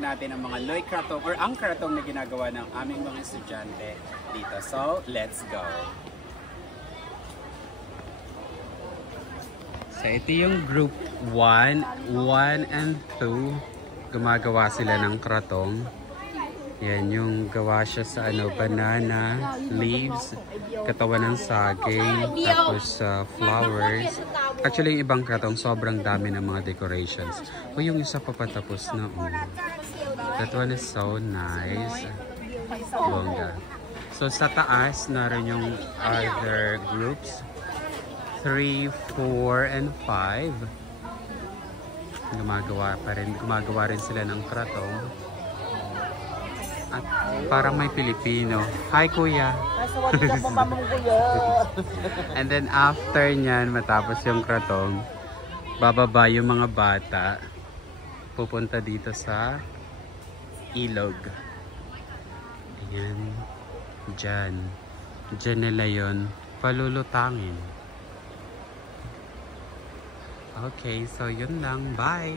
natin ang mga Loy Kratong or ang kratong na ginagawa ng aming mga estudyante dito. So, let's go! So, ito yung group 1 and 2. Gumagawa sila ng kratong. Yan, yung gawa siya sa banana, leaves, katawan ng saging, tapos flowers. Actually, yung ibang kratong, sobrang dami ng mga decorations. O yung isa pa patapos na. That one is so nice. Bongga. So, sa taas, naroon yung other groups. 3, 4, and 5. Gumagawa rin sila ng kratong. At parang may Pilipino. Hi, Kuya! And then after nyan, matapos yung kratong, bababa yung mga bata. Pupunta dito sa ilog. Ayan. Diyan. Diyan nila yun. Palulutangin. Okay, so yun lang. Bye!